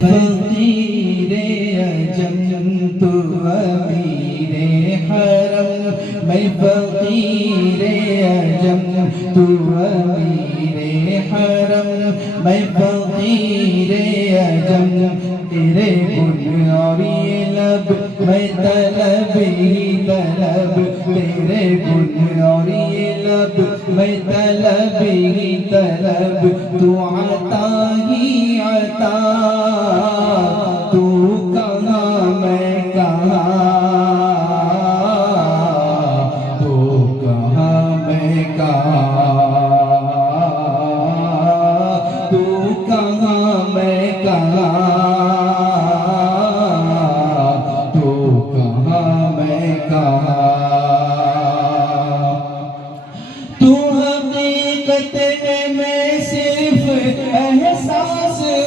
فقیر اجم تو امیر حرم، میں فقیر اجم تو امیر حرم، میں فقیر اجم، تیرے گن اور یہ لب میں طلب ہی طلب، تیرے گن اور یہ لب میں طلب ہی طلب، تو عطا ہی عطا، تو کہاں میں کہاں، تو کہاں میں کہاں، تو کہاں میں کہاں، تو کہاں میں کہاں، تو حقیقت میں صرف احساس ہوں،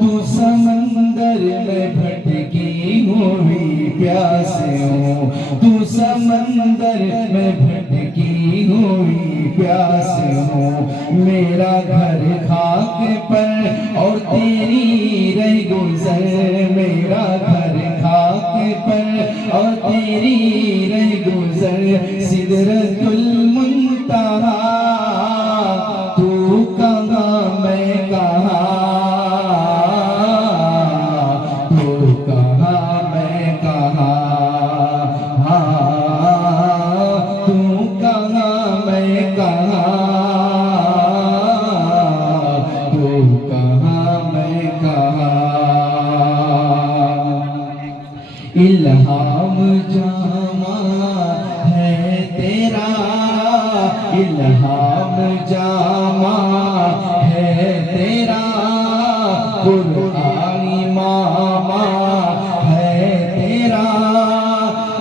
تو سمندر میں بھٹکی ہوئی پیاس ہوں، تو سمندر میں بھٹکی ہوئی پیاس ہوں، میرا گھر خاک پر اور تیری رہ گزر، میرا گھر خاک پر اور تیری رہ گزر، سدرۃ المنتہا، تو کہاں میں کہاں، تو کہاں میں کہاں، تو کہاں میں کہاں، تو کہاں میں کہاں، الہام جامع ہے تیرا، الہام جامع ہے تیرا، قرآن امام ہے تیرا،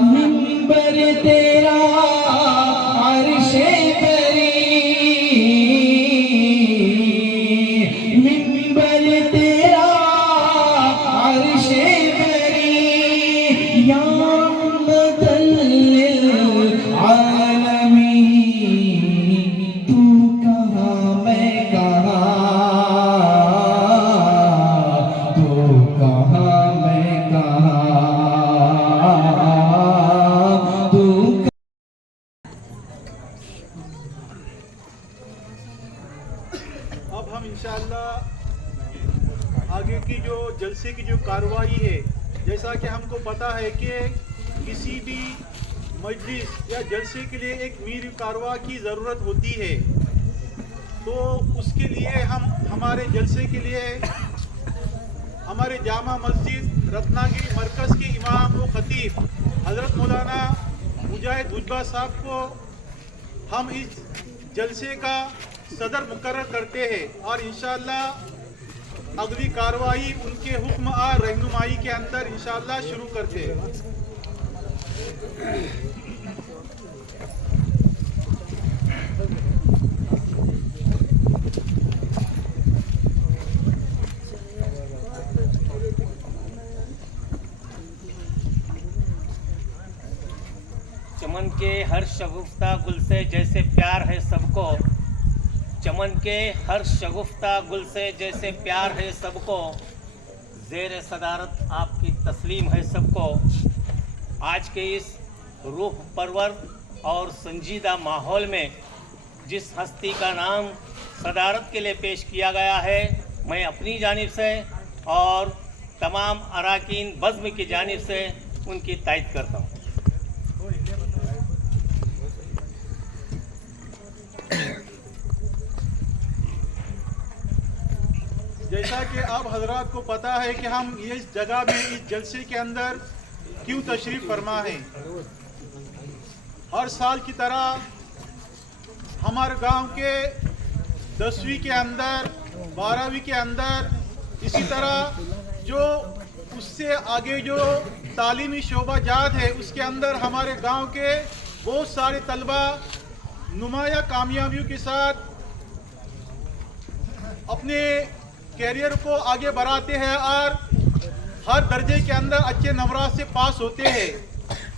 منبر تیرا عرش بری، منبر تیرا عرش بری، یا رحمتاً للعالمین، تو کہاں میں کہاں، تو کہاں میں کہاں، تو اب ہم انشاءاللہ آگے کی جو جلسے کی جو کارروائی ہے، جیسا کہ ہم کو پتہ ہے کہ کسی بھی مجلس یا جلسے کے لیے ایک میر کارروائی کی ضرورت ہوتی ہے، تو اس کے لیے ہم ہمارے جلسے کے لیے ہمارے جامع مسجد رتناگری مرکز کے امام و خطیب حضرت مولانا مجاہد بھجبہ صاحب کو ہم اس جلسے کا صدر مقرر کرتے ہیں، اور انشاءاللہ اگلی کارروائی ان کے حکم اور رہنمائی کے اندر انشاءاللہ شروع کرتے ہیں۔ چمن کے ہر شگفتہ گل سے جیسے پیار ہے سب کو، چمن کے ہر شگفتہ گل سے جیسے پیار ہے سب کو، زیر صدارت آپ کی تسلیم ہے سب کو۔ آج کے اس روح پرور اور سنجیدہ ماحول میں جس ہستی کا نام صدارت کے لیے پیش کیا گیا ہے، میں اپنی جانب سے اور تمام اراکین بزم کی جانب سے ان کی تائید کرتا ہوں۔ جیسا کہ آپ حضرات کو پتہ ہے کہ ہم اس جگہ میں اس جلسے کے اندر کیوں تشریف فرما ہیں، ہر سال کی طرح ہمارے گاؤں کے 10ویں کے اندر 12ویں کے اندر اسی طرح جو اس سے آگے جو تعلیمی شعبہ جات ہے اس کے اندر ہمارے گاؤں کے بہت سارے طلبہ نمایاں کامیابیوں کے ساتھ اپنے کیریئر کو آگے بڑھاتے ہیں اور ہر درجے کے اندر اچھے نمرات سے پاس ہوتے ہیں۔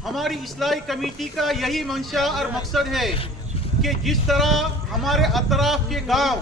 ہماری اصلاحی کمیٹی کا یہی منشا اور مقصد ہے کہ جس طرح ہمارے اطراف کے گاؤں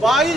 22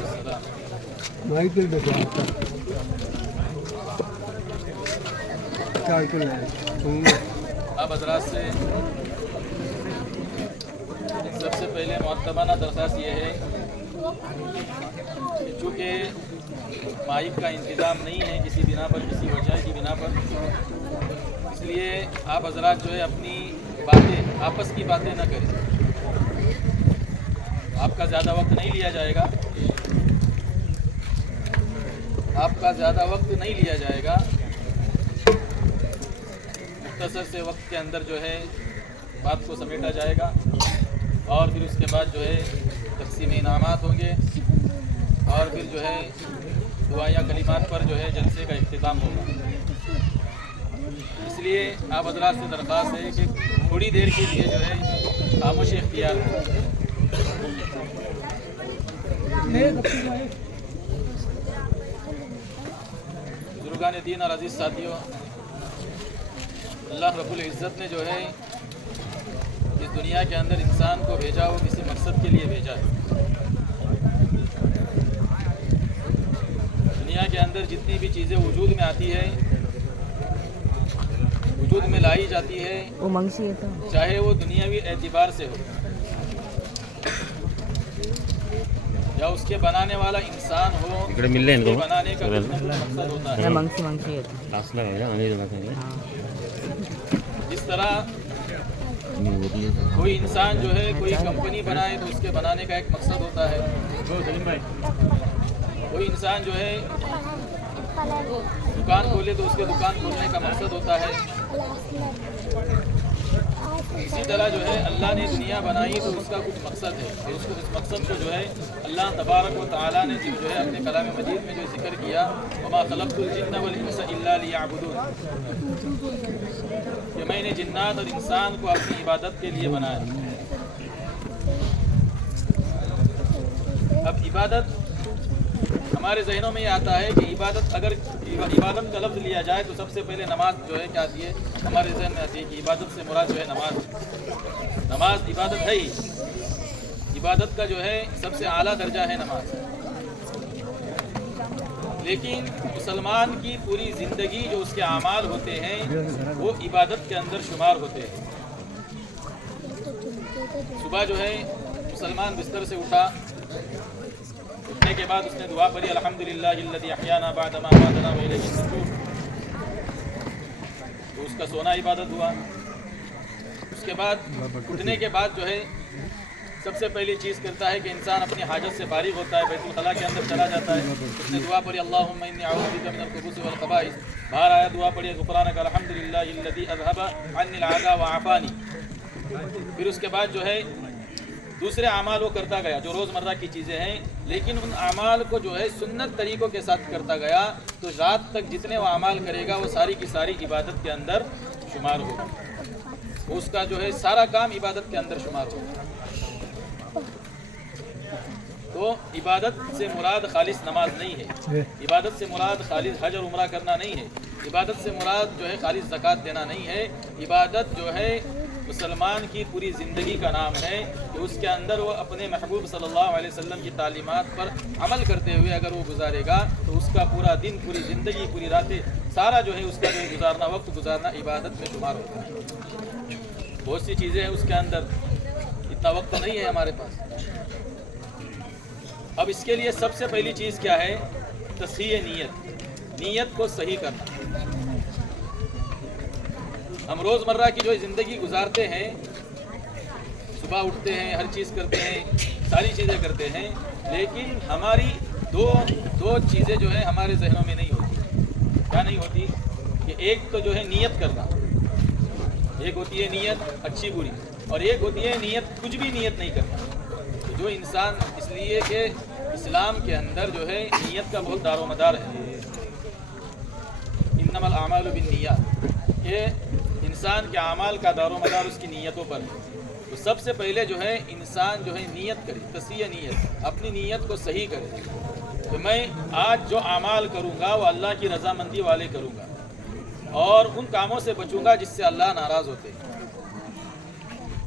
والسلام۔ آپ حضرات سے سب سے پہلے معتبانہ درخواست یہ ہے کہ چونکہ مائک کا انتظام نہیں ہے کسی بنا پر، کسی وجہ کی بنا پر، اس لیے آپ حضرات جو ہے اپنی باتیں، آپس کی باتیں نہ کریں۔ آپ کا زیادہ وقت نہیں لیا جائے گا، آپ کا زیادہ وقت نہیں لیا جائے گا، مختصر سے وقت کے اندر جو ہے بات کو سمیٹا جائے گا، اور پھر اس کے بعد جو ہے تقسیم انعامات ہوں گے، اور پھر جو ہے دعا یا کلمات پر جو ہے جلسے کا اختتام ہوگا۔ اس لیے آپ حضرات سے درخواست ہے کہ تھوڑی دیر کے لیے جو ہے خاموشی اختیار کریں۔ بزرگان دین اور عزیز ساتھیوں، اللہ رب العزت نے جو ہے اس دنیا کے اندر انسان کو بھیجا، وہ کسی مقصد کے لیے بھیجا ہے۔ دنیا کے اندر جتنی بھی چیزیں وجود میں آتی ہے، وجود میں لائی جاتی ہے، وہ منگسی ہے تو چاہے وہ دنیاوی اعتبار سے ہو یا اس کے بنانے والا انسان ہو، اس کے بنانے کا کچھ نہ کچھ مقصد ہوتا ہے۔ منگسی ہے تو جس طرح کوئی انسان جو ہے کوئی کمپنی بنائے تو اس کے بنانے کا ایک مقصد ہوتا ہے، کوئی انسان جو ہے دکان کھولے تو اس کے دکان کھولنے کا مقصد ہوتا ہے۔ اسی طرح جو ہے اللہ نے دنیا بنائی تو اس کا کچھ مقصد ہے، اور اس مقصد کو جو ہے اللہ تبارک و تعالیٰ نے جو ہے اپنے کلام مجید میں جو ذکر کیا، وما خلقت الجن والانس الا لیعبدون، کہ میں نے جنات اور انسان کو اپنی عبادت کے لیے بنایا۔ اب عبادت ہمارے ذہنوں میں یہ آتا ہے کہ عبادت، اگر عبادت کا لفظ لیا جائے تو سب سے پہلے نماز جو ہے کیا آتی ہے، ہمارے ذہن میں آتی ہے کہ عبادت سے مراد جو ہے نماز عبادت ہے ہی، عبادت کا جو ہے سب سے اعلیٰ درجہ ہے نماز۔ لیکن مسلمان کی پوری زندگی جو اس کے اعمال ہوتے ہیں وہ عبادت کے اندر شمار ہوتے ہیں۔ صبح جو ہے مسلمان بستر سے اٹھا، اٹھنے کے بعد اس نے دعا پڑھی، الحمدللہ الذی احیانا بعد ما اماتنا والیہ النشور، تو اس کا سونا عبادت ہوا۔ اس کے بعد اٹھنے کے بعد جو ہے سب سے پہلی چیز کرتا ہے کہ انسان اپنی حاجت سے فارغ ہوتا ہے، بیت الخلاء کے اندر چلا جاتا ہے، اس نے دعا پڑھی اللہم انی اعوذ بک من الخبث والخبائث، باہر آیا دعا پڑھی غفرانک الحمدللہ الذی اذهب عنی العداء وعافانی۔ پھر اس کے بعد جو ہے دوسرے اعمال وہ کرتا گیا جو روزمرہ کی چیزیں ہیں، لیکن ان اعمال کو جو ہے سنت طریقوں کے ساتھ کرتا گیا، تو رات تک جتنے وہ اعمال کرے گا وہ ساری کی ساری عبادت کے اندر شمار ہوگا، اس کا جو ہے سارا کام عبادت کے اندر شمار ہوگا۔ تو عبادت سے مراد خالص نماز نہیں ہے، عبادت سے مراد خالص حج اور عمرہ کرنا نہیں ہے، عبادت سے مراد جو ہے خالص زکوٰۃ دینا نہیں ہے۔ عبادت جو ہے مسلمان کی پوری زندگی کا نام ہے کہ اس کے اندر وہ اپنے محبوب صلی اللہ علیہ وسلم کی تعلیمات پر عمل کرتے ہوئے اگر وہ گزارے گا تو اس کا پورا دن، پوری زندگی، پوری راتیں، سارا جو ہے اس کا جو گزارنا، وقت گزارنا عبادت میں شمار ہوتا ہے۔ بہت سی چیزیں ہیں اس کے اندر، اتنا وقت نہیں ہے ہمارے پاس۔ اب اس کے لیے سب سے پہلی چیز کیا ہے؟ تصحیح نیت کو صحیح کرنا۔ ہم روزمرہ کی جو زندگی گزارتے ہیں، صبح اٹھتے ہیں، ہر چیز کرتے ہیں، ساری چیزیں کرتے ہیں، لیکن ہماری دو چیزیں جو ہیں ہمارے ذہنوں میں نہیں ہوتی۔ کیا نہیں ہوتی؟ کہ ایک تو جو ہے نیت کرنا، ایک ہوتی ہے نیت اچھی بری، اور ایک ہوتی ہے نیت کچھ بھی نیت نہیں کرنا۔ جو انسان، اس لیے کہ اسلام کے اندر جو ہے نیت کا بہت دار و مدار ہے، انما الاعمال بالنیات، کہ انسان کے اعمال کا دار و مدار اس کی نیتوں پر ہے۔ تو سب سے پہلے جو ہے انسان جو ہے نیت کرے، تصحیح نیت، اپنی نیت کو صحیح کرے کہ میں آج جو اعمال کروں گا وہ اللہ کی رضامندی والے کروں گا، اور ان کاموں سے بچوں گا جس سے اللہ ناراض ہوتے ہیں۔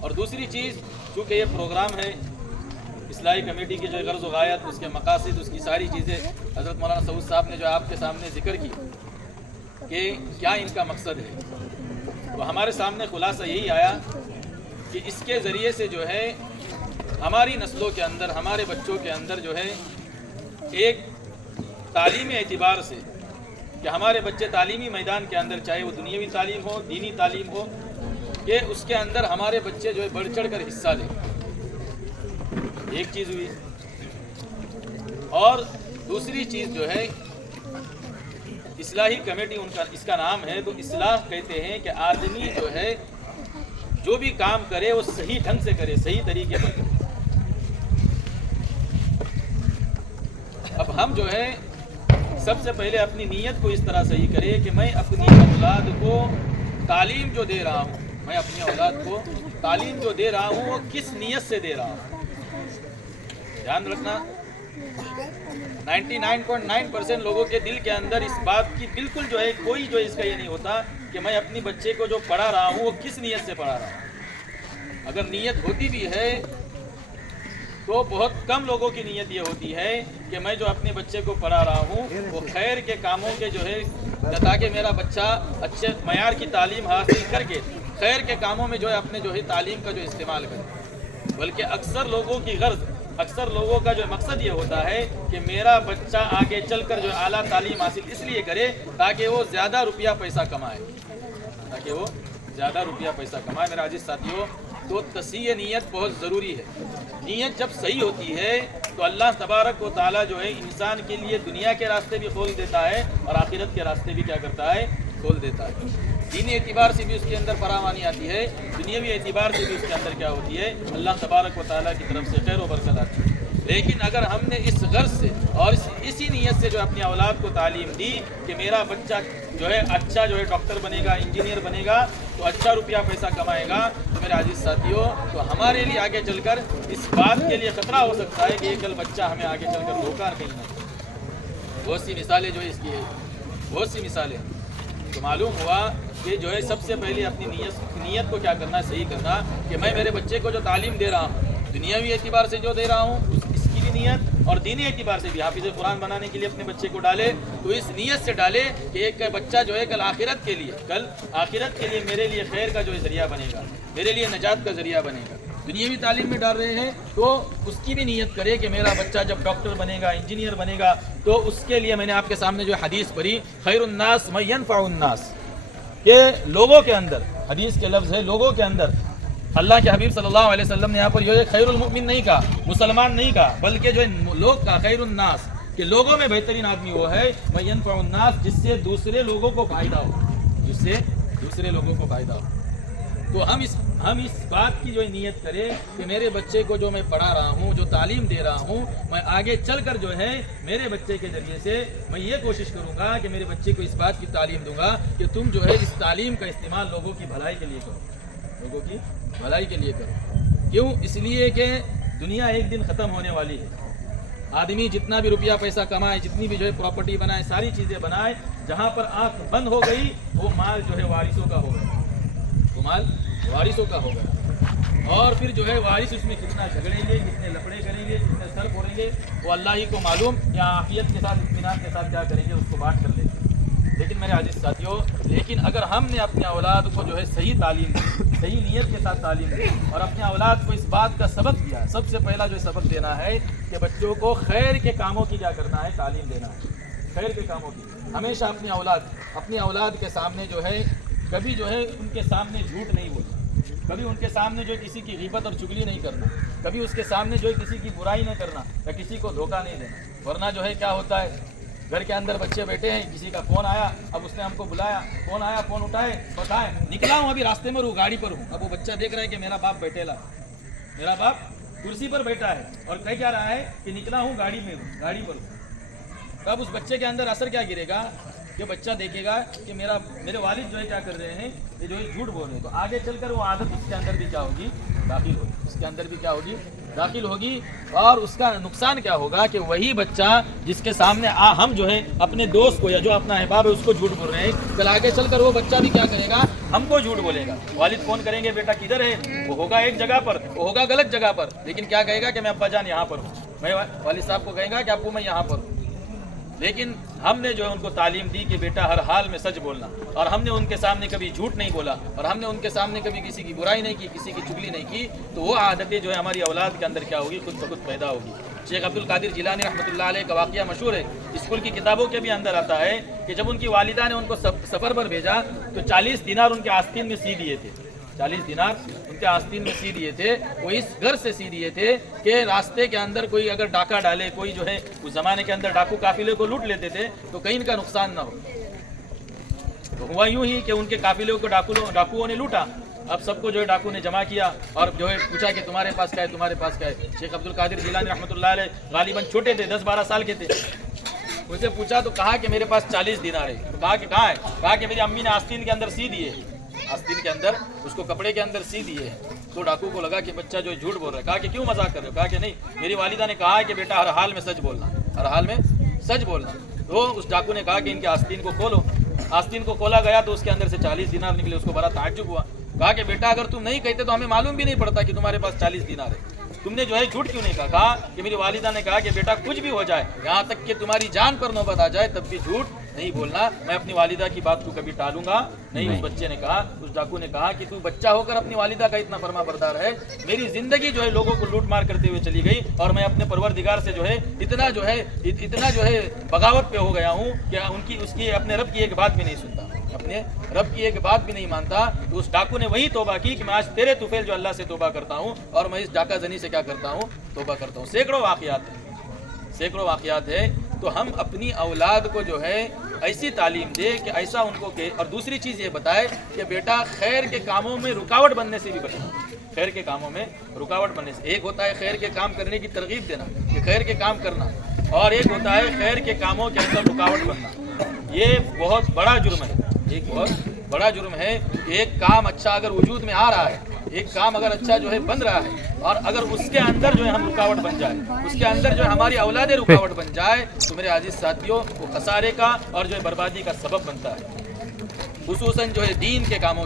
اور دوسری چیز، چونکہ یہ پروگرام ہے، اس اصلاحی کمیٹی کی جو غرض و غایت، اس کے مقاصد، اس کی ساری چیزیں حضرت مولانا سعود صاحب نے جو آپ کے سامنے ذکر کی کہ کیا ان کا مقصد ہے، تو ہمارے سامنے خلاصہ یہی آیا کہ اس کے ذریعے سے جو ہے ہماری نسلوں کے اندر، ہمارے بچوں کے اندر جو ہے ایک تعلیمی اعتبار سے کہ ہمارے بچے تعلیمی میدان کے اندر، چاہے وہ دنیاوی تعلیم ہو، دینی تعلیم ہو، کہ اس کے اندر ہمارے بچے جو ہے بڑھ چڑھ کر حصہ لیں. ایک چیز ہوئی. اور دوسری چیز جو ہے اصلاحی کمیٹی، ان کا اس کا نام ہے، تو اصلاح کہتے ہیں کہ آدمی جو ہے جو بھی کام کرے وہ صحیح ڈھنگ سے کرے، صحیح طریقے پر کرے. اب ہم جو ہے سب سے پہلے اپنی نیت کو اس طرح صحیح کرے کہ میں اپنی اولاد کو تعلیم جو دے رہا ہوں، میں اپنی اولاد کو تعلیم جو دے رہا ہوں وہ کس نیت سے دے رہا ہوں. دھیان رکھنا 99.9% لوگوں کے دل کے اندر اس بات کی بالکل جو ہے کوئی جو اس کا یہ نہیں ہوتا کہ میں اپنی بچے کو جو پڑھا رہا ہوں وہ کس نیت سے پڑھا رہا ہوں. اگر نیت ہوتی بھی ہے تو بہت کم لوگوں کی نیت یہ ہوتی ہے کہ میں جو اپنے بچے کو پڑھا رہا ہوں وہ خیر کے کاموں کے جو ہے، تاکہ میرا بچہ اچھے معیار کی تعلیم حاصل کر کے خیر کے کاموں میں جو ہے اپنے جو ہے تعلیم کا جو استعمال کرے. بلکہ اکثر لوگوں کی غرض، اکثر لوگوں کا جو مقصد یہ ہوتا ہے کہ میرا بچہ آگے چل کر جو اعلیٰ تعلیم حاصل اس لیے کرے تاکہ وہ زیادہ روپیہ پیسہ کمائے، تاکہ وہ زیادہ روپیہ پیسہ کمائے. میرے عزیز ساتھیوں، تو تصحیح نیت بہت ضروری ہے. نیت جب صحیح ہوتی ہے تو اللہ تبارک و تعالیٰ جو ہے انسان کے لیے دنیا کے راستے بھی کھول دیتا ہے اور آخرت کے راستے بھی کیا کرتا ہے، کھول دیتا ہے. دینی اعتبار سے بھی اس کے اندر فراوانی آتی ہے، دنیاوی اعتبار سے بھی اس کے اندر کیا ہوتی ہے، اللہ تبارک و تعالیٰ کی طرف سے خیر و برکت آتی ہے. لیکن اگر ہم نے اس غرض سے اور اسی نیت سے جو اپنی اولاد کو تعلیم دی کہ میرا بچہ جو ہے اچھا جو ہے ڈاکٹر بنے گا، انجینئر بنے گا، تو اچھا روپیہ پیسہ کمائے گا، تو میرے عزیز ساتھیوں، تو ہمارے لیے آگے چل کر اس بات کے لیے خطرہ ہو سکتا ہے کہ یہ کل بچہ ہمیں آگے چل کر دھوکہ کہیں نہ دے. بہت سی مثالیں جو ہے اس کی ہے، بہت سی مثالیں. تو معلوم ہوا کہ جو ہے سب سے پہلے اپنی نیت کو کیا کرنا، صحیح کرنا کہ میں میرے بچے کو جو تعلیم دے رہا ہوں، دنیاوی اعتبار سے جو دے رہا ہوں اس کی بھی نیت، اور دینی اعتبار سے بھی حافظ قرآن بنانے کے لیے اپنے بچے کو ڈالے تو اس نیت سے ڈالے کہ ایک بچہ جو ہے کل آخرت کے لیے میرے لیے خیر کا جو ذریعہ بنے گا، میرے لیے نجات کا ذریعہ بنے گا. دنیاوی تعلیم میں ڈال رہے ہیں تو اس کی بھی نیت کرے کہ میرا بچہ جب ڈاکٹر بنے گا، انجینئر بنے گا، تو اس کے لیے میں نے آپ کے سامنے جو حدیث پڑھی، خیر الناس من ينفع الناس، کہ لوگوں کے اندر، حدیث کے لفظ ہے لوگوں کے اندر، اللہ کے حبیب صلی اللہ علیہ وسلم نے یہاں پر یہ خیر المؤمن نہیں کہا، مسلمان نہیں کہا، بلکہ جو لوگ کا خیر الناس، کہ لوگوں میں بہترین آدمی وہ ہے من ينفع الناس، جس سے دوسرے لوگوں کو فائدہ ہو، جس سے دوسرے لوگوں کو فائدہ ہو. تو ہم اس بات کی جو نیت کریں کہ میرے بچے کو جو میں پڑھا رہا ہوں، جو تعلیم دے رہا ہوں، میں آگے چل کر جو ہے میرے بچے کے ذریعے سے میں یہ کوشش کروں گا کہ میرے بچے کو اس بات کی تعلیم دوں گا کہ تم جو ہے اس تعلیم کا استعمال لوگوں کی بھلائی کے لیے کرو، لوگوں کی بھلائی کے لیے کرو. کیوں؟ اس لیے کہ دنیا ایک دن ختم ہونے والی ہے. آدمی جتنا بھی روپیہ پیسہ کمائے، جتنی بھی جو ہے پراپرٹی بنائے، ساری چیزیں بنائے، جہاں پر آنکھ بند ہو گئی وہ مال جو ہے وارثوں کا ہوگا، وہ مال وارثوں کا ہوگا. اور پھر جو ہے وارث اس میں کتنا جھگڑیں گے، کتنے لفڑے کریں گے، کتنے سر پھوڑیں گے، وہ اللہ ہی کو معلوم، یا عافیت کے ساتھ، اطمینان کے ساتھ کیا کریں گے، اس کو بانٹ کر لیں گے. لیکن میرے عزیز ساتھیوں، لیکن اگر ہم نے اپنے اولاد کو جو ہے صحیح تعلیم دی، صحیح نیت کے ساتھ تعلیم دی، اور اپنے اولاد کو اس بات کا سبق دیا، سب سے پہلا جو سبق دینا ہے کہ بچوں کو خیر کے کاموں کی کیا کرنا ہے، تعلیم دینا ہے، خیر کے کاموں کی. ہمیشہ اپنی اولاد کے سامنے جو ہے کبھی جو ہے ان کے سامنے جھوٹ نہیں بولنا، کبھی ان کے سامنے جو ہے کسی کی غیبت اور چغلی نہیں کرنا، کبھی اس کے سامنے جو ہے کسی کی برائی نہیں کرنا یا کسی کو دھوکہ نہیں دینا. ورنہ جو ہے کیا ہوتا ہے، گھر کے اندر بچے بیٹھے ہیں، کسی کا فون آیا، اب اس نے ہم کو بلایا، فون آیا، فون اٹھائے، بتائے نکلا ہوں ابھی راستے میں ہوں، گاڑی پر ہوں. اب وہ بچہ دیکھ رہا ہے کہ میرا باپ بیٹھےلا، میرا باپ کرسی پر بیٹھا ہے اور کہہ کیا رہا ہے کہ نکلا ہوں، گاڑی میں ہوں، گاڑی پر ہوں. تب اس بچے کے اندر اثر کیا گرے گا کہ بچہ دیکھے گا کہ میرے والد جو ہے کیا کر رہے ہیں، یہ جو ہے جھوٹ بول رہے ہیں. تو آگے چل کر وہ عادت اس کے اندر بھی کیا ہوگی، داخل ہوگی، اس کے اندر بھی کیا ہوگی، داخل ہوگی اور اس کا نقصان کیا ہوگا کہ وہی بچہ جس کے سامنے ہم جو ہے اپنے دوست کو یا جو اپنا احباب ہے اس کو جھوٹ بول رہے ہیں، کل آگے چل کر وہ بچہ بھی کیا کرے گا، ہم کو جھوٹ بولے گا۔ والد فون کریں گے بیٹا کدھر ہے، وہ ہوگا ایک جگہ پر، وہ ہوگا غلط جگہ پر، لیکن کیا کہے گا کہ میں ابا جان یہاں پر ہوں، میں والد صاحب کو کہے گا کہ ابو میں یہاں پر ہوں۔ لیکن ہم نے جو ہے ان کو تعلیم دی کہ بیٹا ہر حال میں سچ بولنا، اور ہم نے ان کے سامنے کبھی جھوٹ نہیں بولا، اور ہم نے ان کے سامنے کبھی کسی کی برائی نہیں کی، کسی کی چگلی نہیں کی، تو وہ عادتیں جو ہے ہماری اولاد کے اندر کیا ہوگی، خود بخود پیدا ہوگی۔ شیخ عبد القادر جیلانی رحمۃ اللہ علیہ کا واقعہ مشہور ہے، اسکول کی کتابوں کے بھی اندر آتا ہے کہ جب ان کی والدہ نے ان کو سفر پر بھیجا تو 40 دینار ان کے آستین میں سی دیے تھے، 40 دینار ان کے آستین میں سی دیے تھے۔ وہ اس گھر سے سی دیے تھے کہ راستے کے اندر کوئی اگر ڈاکہ ڈالے، کوئی جو ہے اس زمانے کے اندر ڈاکو قافلے کو لوٹ لیتے تھے تو کہیں ان کا نقصان نہ ہو۔ تو ہوا یوں ہی کہ ان کے قافلے کو ڈاکوؤں نے لوٹا۔ اب سب کو جو ہے ڈاکو نے جمع کیا اور جو ہے پوچھا کہ تمہارے پاس کیا ہے، تمہارے پاس کیا ہے۔ شیخ عبد القادر جیلانی رحمۃ اللہ علیہ غالباً چھوٹے تھے، 10-12 سال کے تھے۔ ان سے پوچھا تو کہا کہ میرے پاس 40 دینار ہے۔ تو کہا کہ کہاں ہے؟ کہا کہ میری امی نے آستین کے اندر سی دیے، آستین کے اندر اس کو کپڑے کے اندر سی دیے۔ تو ڈاکو کو لگا کہ بچہ جو ہے جھوٹ بول رہا ہے۔ کہا کہ کیوں مذاق کر رہے ہو؟ کہا کہ نہیں، میری والدہ نے کہا ہے کہ بیٹا ہر حال میں سچ بولنا، ہر حال میں سچ بولنا۔ تو اس ڈاکو نے کہا کہ ان کے آستین کو کھولو۔ آستین کو کھولا گیا تو اس کے اندر سے 40 دینار نکلے۔ اس کو بڑا تعجب ہوا۔ کہا کہ بیٹا اگر تم نہیں کہتے تو ہمیں معلوم بھی نہیں پڑتا کہ تمہارے پاس 40 دینار ہے، تم نے جو ہے جھوٹ کیوں نہیں کہا؟ کہا کہ میری والدہ نے کہا کہ بیٹا کچھ بھی ہو جائے، یہاں تک کہ تمہاری جان پر نوبت آ جائے تب بھی جھوٹ نہیں بولنا، میں اپنی والدہ کی بات کو کبھی ٹالوں گا نہیں۔ اس بچے نے کہا، اس ڈاکو نے کہا کہ تو بچہ ہو کر اپنی والدہ کا اتنا فرما بردار ہے، میری زندگی جو ہے لوگوں کو لوٹ مار کرتے ہوئے چلی گئی اور میں اپنے پروردگار سے جو ہے اتنا جو ہے بغاوت پہ ہو گیا ہوں کہ اس کی اپنے رب کی ایک بات بھی نہیں سنتا، اپنے رب کی ایک بات بھی نہیں مانتا۔ تو اس ڈاکو نے وہی توبہ کی کہ میں آج تیرے طفیل جو اللہ سے توبہ کرتا ہوں اور میں اس ڈاکہ زنی سے کیا کرتا ہوں، توبہ کرتا ہوں۔ سینکڑوں واقعات ہے۔ تو ہم اپنی اولاد کو جو ہے ایسی تعلیم دے کہ ایسا ان کو کہ، اور دوسری چیز یہ بتائے کہ بیٹا خیر کے کاموں میں رکاوٹ بننے سے بھی بچنا، خیر کے کاموں میں رکاوٹ بننے سے۔ ایک ہوتا ہے خیر کے کام کرنے کی ترغیب دینا کہ خیر کے کام کرنا، اور ایک ہوتا ہے خیر کے کاموں کے اندر رکاوٹ بننا۔ یہ بہت بڑا جرم ہے، ایک بہت بڑا جرم ہے۔ ایک کام اچھا اگر وجود میں آ رہا ہے، ایک کام اگر اچھا جو ہے بن رہا ہے، اور اگر اس کے اندر جو ہے ہم رکاوٹ بن جائے، اس کے اندر جو ہے ہماری اولادیں رکاوٹ بن جائے تو میرے عزیز ساتھیوں وہ خسارے کا اور جو ہے بربادی کا سبب بنتا ہے۔ خصوصاً جو ہے دین کے کاموں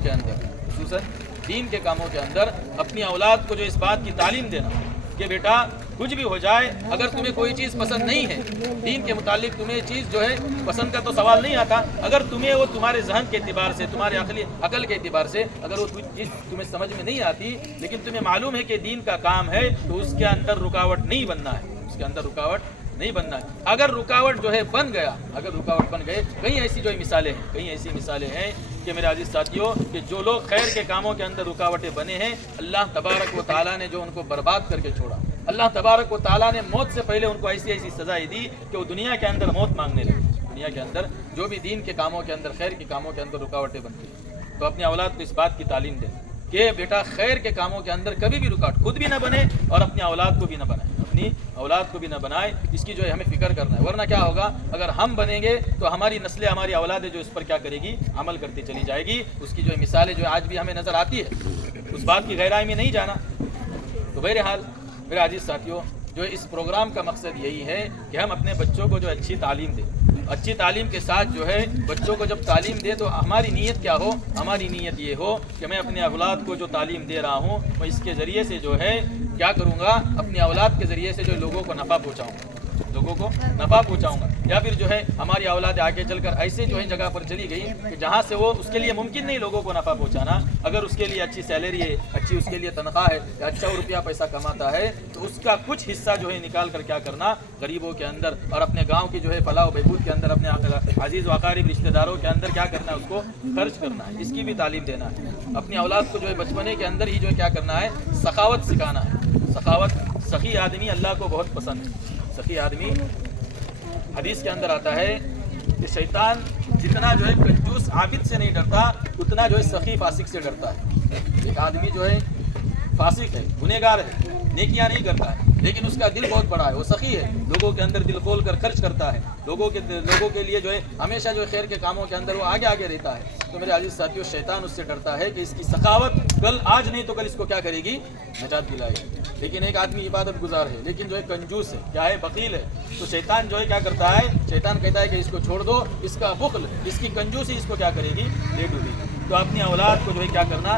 کے اندر اپنی اولاد کو جو اس بات کی تعلیم دینا کہ بیٹا کچھ بھی ہو جائے، اگر تمہیں کوئی چیز پسند نہیں ہے، دین کے متعلق تمہیں چیز جو ہے پسند کا تو سوال نہیں آتا، اگر تمہیں وہ تمہارے ذہن کے اعتبار سے، تمہارے عقل کے اعتبار سے اگر وہ چیز تمہیں سمجھ میں نہیں آتی، لیکن تمہیں معلوم ہے کہ دین کا کام ہے، تو اس کے اندر رکاوٹ نہیں بننا ہے، اس کے اندر رکاوٹ نہیں بننا ہے۔ اگر رکاوٹ جو ہے بن گئے، کئی ایسی مثالیں ہیں کہ میرے عزیز ساتھیوں کہ جو لوگ خیر کے کاموں کے اندر رکاوٹیں بنے ہیں، اللہ تبارک و تعالیٰ نے جو ان کو برباد کر کے چھوڑا، اللہ تبارک و تعالیٰ نے موت سے پہلے ان کو ایسی سزائیں دی کہ وہ دنیا کے اندر موت مانگنے لگے۔ دنیا کے اندر جو بھی دین کے کاموں کے اندر، خیر کے کاموں کے اندر رکاوٹیں بنتی ہیں، تو اپنی اولاد کو اس بات کی تعلیم دیں کہ بیٹا خیر کے کاموں کے اندر کبھی بھی رکاوٹ خود بھی نہ بنے اور اپنی اولاد کو بھی نہ بنائے، اس کی جو ہے ہمیں فکر کرنا ہے۔ ورنہ کیا ہوگا، اگر ہم بنیں گے تو ہماری نسلیں، ہماری اولادیں جو اس پر کیا کرے گی، عمل کرتی چلی جائے گی۔ اس کی جو ہے مثالیں جو آج بھی ہمیں نظر آتی ہے، اس بات کی گہرائی میں نہیں جانا۔ تو بہرحال میرے عزیز ساتھیوں، جو اس پروگرام کا مقصد یہی ہے کہ ہم اپنے بچوں کو جو اچھی تعلیم دیں، اچھی تعلیم کے ساتھ جو ہے بچوں کو جب تعلیم دے تو ہماری نیت کیا ہو، ہماری نیت یہ ہو کہ میں اپنے اولاد کو جو تعلیم دے رہا ہوں، میں اس کے ذریعے سے جو ہے کیا کروں گا، اپنی اولاد کے ذریعے سے جو لوگوں کو نفع پہنچاؤں گا، یا پھر جو ہے ہماری اولاد آگے چل کر ایسے جو ہے جگہ پر چلی گئی کہ جہاں سے وہ اس کے لیے ممکن نہیں لوگوں کو نفع پہنچانا، اگر اس کے لیے اچھی سیلری ہے، اچھی اس کے لیے تنخواہ ہے یا اچھا روپیہ پیسہ کماتا ہے، تو اس کا کچھ حصہ جو ہے نکال کر کیا کرنا، غریبوں کے اندر اور اپنے گاؤں کی جو ہے فلاح و بہبود کے اندر، اپنے عزیز و اقارب رشتہ داروں کے اندر کیا کرنا ہے، اس کو خرچ کرنا ہے۔ اس کی بھی تعلیم دینا ہے۔ اپنی اولاد کو جو ہے بچپنے کے اندر ہی جو ہے کیا کرنا ہے، سخاوت سکھانا ہے۔ سخاوت، سخی آدمی اللہ کو بہت پسند ہے۔ سخی آدمی، حدیث کے اندر آتا ہے کہ شیطان جتنا جو ہے کنجوس عابد سے نہیں ڈرتا، اتنا جو ہے سخی فاسق سے ڈرتا ہے۔ ایک آدمی جو ہے فاسق ہے، گنہگار ہے، نیکیاں نہیں کرتا ہے، لیکن اس کا دل بہت بڑا ہے, وہ سخی ہے, لوگوں کے اندر دل کھول کر خرچ کرتا ہے, لوگوں کے لیے جو ہے ہمیشہ جو ہے خیر کے کاموں کے اندر وہ آگے رہتا ہے. تو میرے عزیز ساتھیوں, شیطان اس سے ڈرتا ہے کہ اس کی سخاوت کل آج نہیں تو کل اس کو کیا کرے گی, نجات دلائے گی. لیکن ایک آدمی عبادت گزار ہے لیکن جو ہے کنجوس ہے, کیا ہے, بخیل ہے, تو شیطان جو ہے کیا کرتا ہے, شیطان کہتا ہے کہ اس کو چھوڑ دو, اس کا بخل, اس کی کنجوسی اس کو کیا کرے گی, لے ڈوبے گی. تو اپنی اولاد کو جو ہے کیا کرنا,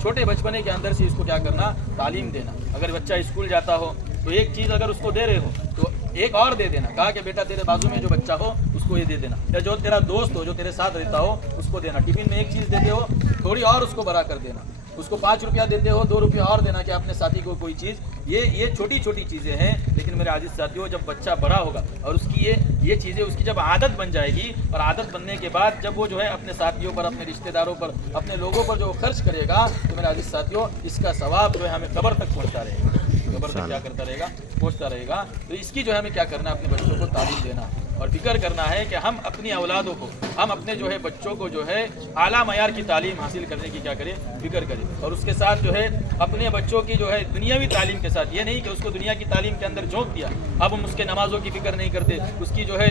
چھوٹے بچپنے کے اندر سے اس کو کیا کرنا, تعلیم دینا. اگر بچہ اسکول جاتا ہو تو ایک چیز اگر اس کو دے رہے ہو تو ایک اور دے دینا. کہا کہ بیٹا تیرے بازو میں جو بچہ ہو اس کو یہ دے دینا, یا جو تیرا دوست ہو جو تیرے ساتھ رہتا ہو اس کو دینا. ٹفن میں ایک چیز دیتے ہو, تھوڑی اور اس کو بڑا کر دینا. اس کو 5 روپیہ دیتے ہو, 2 روپیہ اور دینا کہ اپنے ساتھی کو کوئی چیز. یہ چھوٹی چھوٹی چیزیں ہیں, لیکن میرے عزیز ساتھیوں جب بچہ بڑا ہوگا اور اس کی یہ چیزیں اس کی جب عادت بن جائے گی, اور عادت بننے کے بعد جب وہ جو ہے اپنے ساتھیوں پر, اپنے رشتہ داروں پر, اپنے لوگوں پر جو خرچ کرے گا, تو میرے عزیز ساتھیوں اس کا ثواب جو ہے ہمیں قبر تک پہنچتا رہے گا, قبر تک کیا کرتا رہے گا, پہنچتا رہے گا. تو اس کی جو ہے ہمیں کیا کرنا ہے, اپنے بچوں کو تعلیم دینا اور فکر کرنا ہے کہ ہم اپنی اولادوں کو, ہم اپنے جو ہے بچوں کو جو ہے اعلیٰ معیار کی تعلیم حاصل کرنے کی کیا کریں, فکر کریں. اور اس کے ساتھ جو ہے اپنے بچوں کی جو ہے دنیاوی تعلیم کے ساتھ, یہ نہیں کہ اس کو دنیا کی تعلیم کے اندر جھونک دیا, اب ہم اس کے نمازوں کی فکر نہیں کرتے, اس کی جو ہے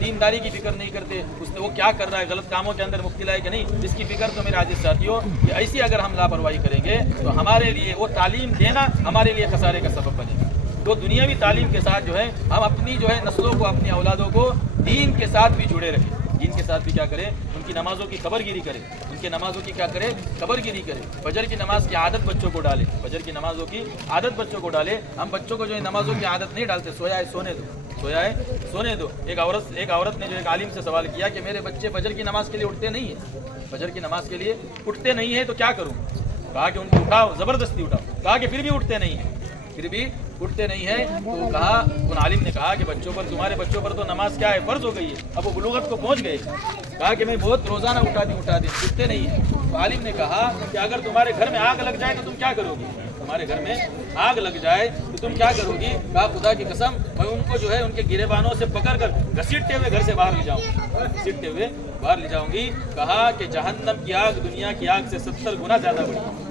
دینداری کی فکر نہیں کرتے, اس نے وہ کیا کر رہا ہے, غلط کاموں کے اندر مبتلا ہے کہ نہیں, اس کی فکر. تو میرے عزیز ساتھیوں کہ ایسی اگر ہم لاپرواہی کریں گے تو ہمارے لیے وہ تعلیم دینا ہمارے لیے خسارے کا سبب بنے گا. تو دنیاوی تعلیم کے ساتھ جو ہے ہم اپنی جو ہے نسلوں کو, اپنی اولادوں کو دین کے ساتھ بھی جڑے رکھیں, دین کے ساتھ بھی کیا کریں, ان کی نمازوں کی خبر گیری کریں, ان کے نمازوں کی کیا کریں, خبر گیری کریں. فجر کی نماز کی عادت بچوں کو ڈالیں, فجر کی نمازوں کی عادت بچوں کو ڈالیں. ہم بچوں کو جو ہے نمازوں کی عادت نہیں ڈالتے, سویا ہے سونے دو, سویا ہے سونے دو. ایک عورت نے جو ایک عالم سے سوال کیا کہ میرے بچے فجر کی نماز کے لیے اٹھتے نہیں ہیں, فجر کی نماز کے لیے اٹھتے نہیں ہیں, تو کیا کروں. کہا کہ ان کو اٹھاؤ, زبردستی اٹھاؤ. کہا کہ پھر بھی اٹھتے نہیں ہیں, پھر بھی اٹھتے نہیں ہیں. تو کہا, ان عالم نے کہا کہ بچوں پر, تمہارے بچوں پر تو نماز کیا ہے, فرض ہو گئی ہے, اب وہ بلوغت کو پہنچ گئے. کہا کہ میں بہت روزانہ اٹھا دیں, اٹھتے نہیں ہیں. تو عالم نے کہا کہ اگر تمہارے گھر میں آگ لگ جائے تو تم کیا کرو گی, تمہارے گھر میں آگ لگ جائے تو تم کیا کرو گی. کہا خدا کی قسم میں ان کو جو ہے ان کے گریبانوں سے پکڑ کر گھسیٹتے ہوئے گھر سے باہر لے جاؤں گی, گھسیٹتے ہوئے باہر لے جاؤں گی. کہا کہ جہنم کی آگ دنیا کی آگ سے 70 گنا زیادہ بڑی ہے.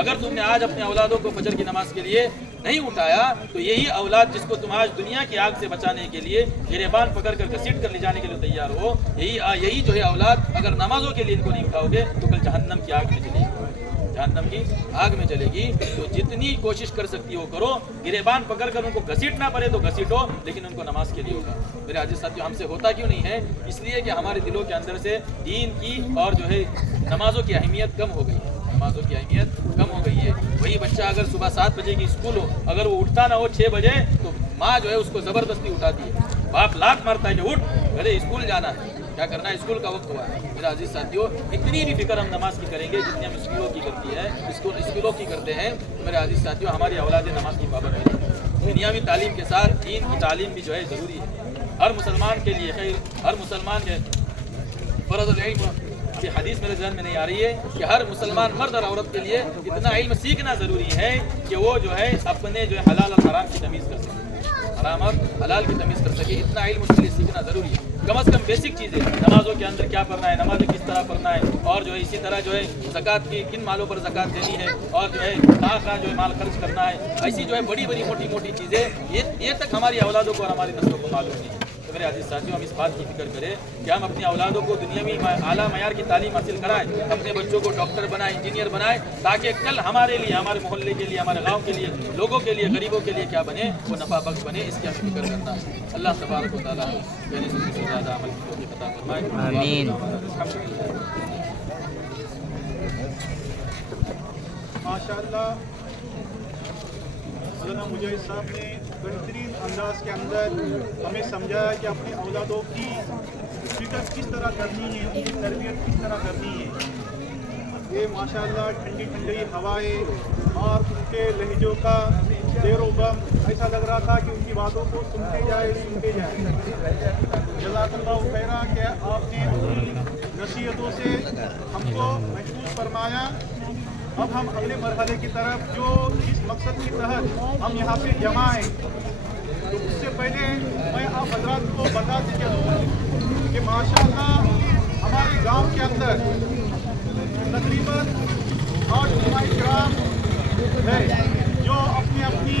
اگر تم نے آج اپنے اولادوں کو فجر کی نماز کے لیے نہیں اٹھایا تو یہی اولاد جس کو تم آج دنیا کی آگ سے بچانے کے لیے گریبان پکڑ کر گھسیٹ کر لے جانے کے لیے تیار ہو, یہی جو ہے اولاد اگر نمازوں کے لیے ان کو نہیں اٹھاؤ گے تو کل جہنم کی آگ میں چلے گی, جہنم کی آگ میں چلے گی. تو جتنی کوشش کر سکتی ہو کرو, گریبان پکڑ کر ان کو گھسیٹنا پڑے تو گھسیٹو, لیکن ان کو نماز کے لیے ہوگا. میرے عزیز ساتھیوں ہم سے ہوتا کیوں نہیں ہے, اس لیے کہ ہمارے دلوں کے اندر سے دین کی اور جو ہے نمازوں کی اہمیت کم ہو گئی ہے, نمازوں کی اہمیت کم ہو گئی ہے. وہی بچہ اگر صبح 7 بجے کی اسکول ہو, اگر وہ اٹھتا نہ ہو 6 بجے تو ماں جو ہے اس کو زبردستی اٹھاتی ہے, باپ لات مارتا ہے کہ اٹھ ارے اسکول جانا ہے, کیا کرنا ہے, اسکول کا وقت ہوا ہے. میرا عزیز ساتھیوں اتنی بھی فکر ہم نماز کی کریں گے جتنی ہم اسکولوں کی کرتی ہے, اسکولوں کی کرتے ہیں. میرے عزیز ساتھیوں ہماری اولاد نماز کی پابند ہے. دنیاوی تعلیم کے ساتھ دین کی تعلیم بھی جو ہے ضروری ہے ہر مسلمان کے لیے. خیر ہر مسلمان کے فرض العلم کی حدیث میرے ذہن میں نہیں آ رہی ہے کہ ہر مسلمان مرد اور عورت کے لیے اتنا علم سیکھنا ضروری ہے کہ وہ جو ہے اپنے جو ہے حلال اور حرام کی تمیز کر سکے, حرام اور حلال کی تمیز کر سکے. اتنا علم اس کے لیے سیکھنا ضروری ہے. کم از کم بیسک چیزیں, نمازوں کے اندر کیا پڑھنا ہے, نمازیں کس طرح پڑھنا ہے, اور جو ہے اسی طرح جو ہے زکوٰۃ کی کن مالوں پر زکوٰۃ دینی ہے, اور جو ہے کہاں جو ہے مال خرچ کرنا ہے. ایسی جو ہے بڑی موٹی چیزیں یہ تک ہماری اولادوں کو اور ہماری نسلوں کو معلوم نہیں ہے. تو میرے عزیز ساتھیوں ہم اس بات کی فکر کریں کہ ہم اپنی اولادوں کو دنیاوی اعلیٰ معیار کی تعلیم حاصل کرائیں, اپنے بچوں کو ڈاکٹر بنائیں, انجینئر بنائیں, تاکہ کل ہمارے لیے, ہمارے محلے کے لیے, ہمارے گاؤں کے لیے, لوگوں کے لیے, غریبوں کے لیے کیا بنے, وہ نفع بخش بنے. اس کی ہمیں فکر کرنا ہے. اللہ تبارک و تعالیٰ یعنی سے زیادہ عمل کی توفیق عطا فرمائے. آمین. ماشاءاللہ مولانا مجاہد صاحب نے بہترین انداز کے اندر ہمیں سمجھایا کہ اپنی اولادوں کی فکر کس طرح کرنی ہے, ان کی تربیت کس طرح کرنی ہے. یہ ماشاءاللہ ٹھنڈی ہوائیں اور ان کے لہجوں کا دیر و بم ایسا لگ رہا تھا کہ ان کی باتوں کو سنتے جائے. جزاک اللہ خیرہ کہ آپ نے اپنی نصیحتوں سے ہم کو محفوظ فرمایا. اب ہم اگلے مرحلے کی طرف جو اس مقصد کے تحت ہم یہاں پہ جمع ہیں, تو اس سے پہلے میں آپ حضرات کو بتاتے چلوں کہ ماشاءاللہ ہمارے گاؤں کے اندر تقریباً 8 علماء کرام ہے جو اپنی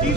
3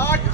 8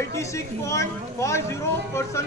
86.50%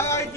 IIT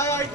IIT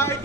IIT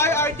IIT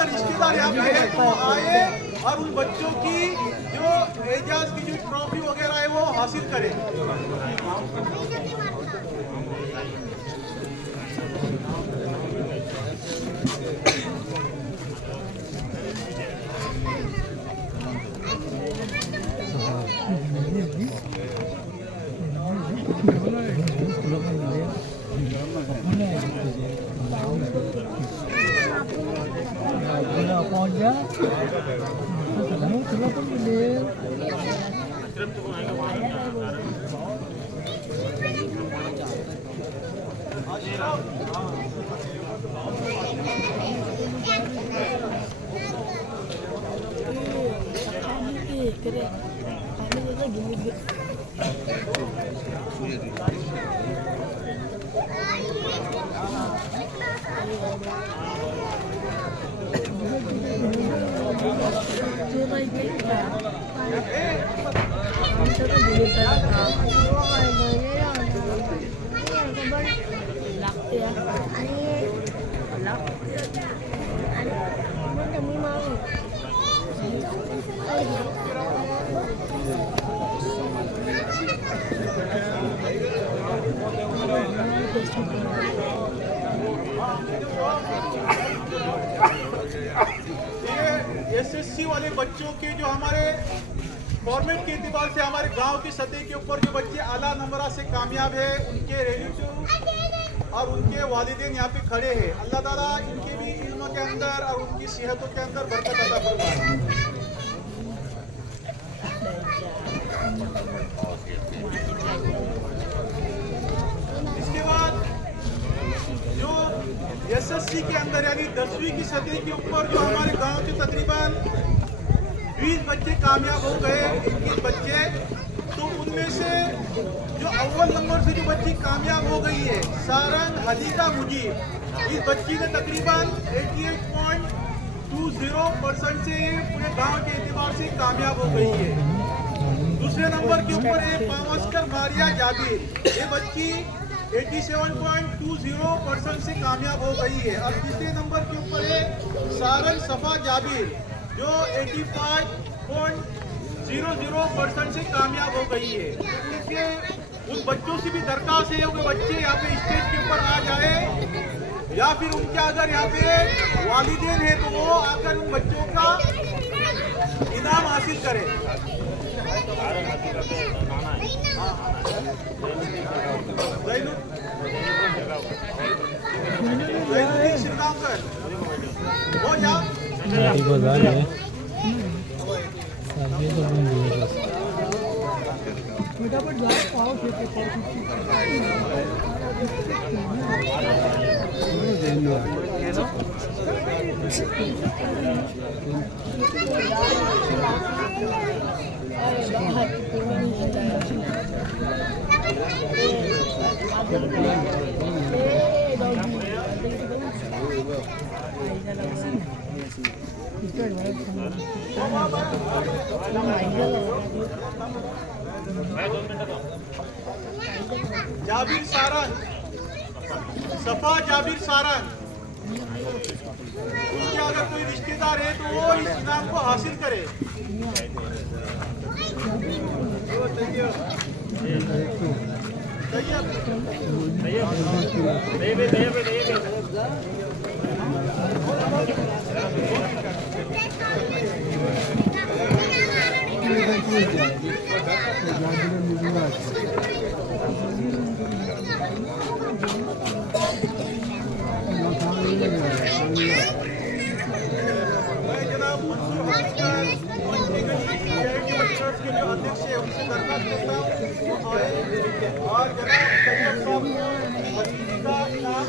اگر رشتے دار یہاں پہ ہے تو آئے اور ان بچوں کی جو اعزاز کی جو ٹرافی وغیرہ ہے وہ حاصل کرے. SSC والے بچوں کے جو ہمارے گورنمنٹ کے اعتبار سے ہمارے گاؤں کی سطح کے اوپر جو بچے اعلیٰ نمبرات سے کامیاب ہے ان کے ریلیٹیو اور ان کے والدین یہاں پہ کھڑے ہیں. اللہ تعالیٰ ان کے بھی علم کے اندر اور ان کی صحتوں کے اندر برکت عطا فرمائے. اس کے بعد جو SSC کے اندر یعنی 10ویں کی سطح کے اوپر جو ہمارے گاؤں کے تقریباً 20 بچے کامیاب ہو گئے 21 بچے, تو ان میں سے جو اول نمبر سے جو بچی کامیاب ہو گئی ہے سارنگ حدیقہ مجیب, اس بچی نے تقریباً 88.20% سے پورے گاؤں کے اعتبار سے کامیاب ہو گئی ہے. دوسرے نمبر کے اوپر ہے پاوسکر ماریا جابر, یہ بچی 87.20% سے کامیاب ہو گئی ہے. اور تیسرے نمبر کے اوپر ہے سارنگ صفا جابر جو 85.00% سے کامیاب ہو گئی ہے. ان بچوں سے بھی درخواست ہے کہ بچے یہاں پہ اسٹیج کے اوپر آ جائے, یا پھر ان کے اگر یہاں پہ والدین ہیں تو وہ آ کر ان بچوں کا انعام حاصل کرے. وہ جا جابر سارنگ, صفا جابر سارنگ, ان کے اگر کوئی رشتے دار ہے تو وہ اس انعام کو حاصل کرے. جناب منصور کے جو ادھیکش ہے ان سے درخواست کرتا ہوں اور جناب طیب صاحب حقیقی کا انعام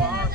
5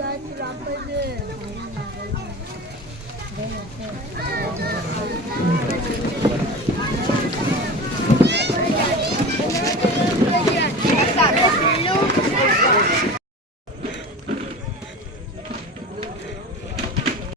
Guys,